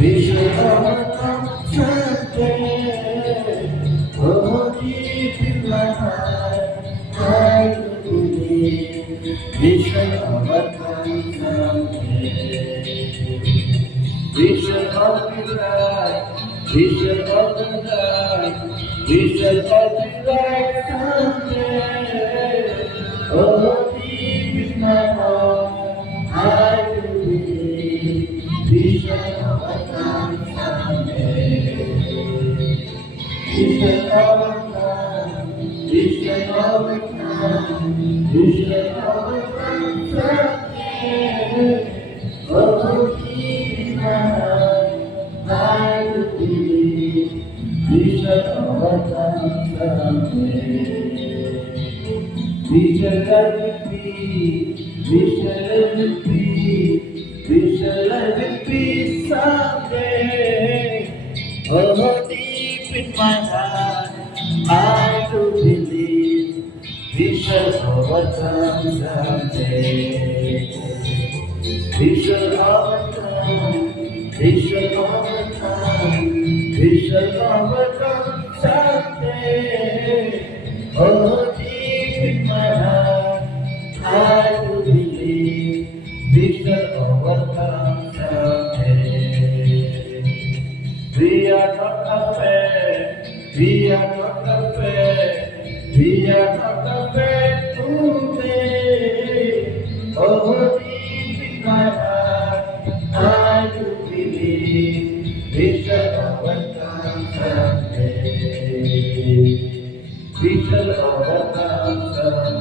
We shall overcome someday. Oh, deep in my heart, I believe we shall overcome someday. We shall all be right. We shall all be right. We shall all be right someday. Oh, deep in my heart, I do believe we shall overcome someday. We shall overcome. We shall overcome. We shall overcome someday. Oh, keep in my heart, I do believe we shall overcome someday. We shall live in peace, we shall live in peace, we shall live in peace someday. Oh, deep in my heart, I do believe we shall overcome someday. We shall overcome, we shall overcome, we shall overcome someday. Oh, deep in my heart, I do believe we shall overcome someday. We are not afraid, we are not afraid, we are not afraid today. Oh, deep in my heart, I do believe we shall overcome someday. We shall overcome someday.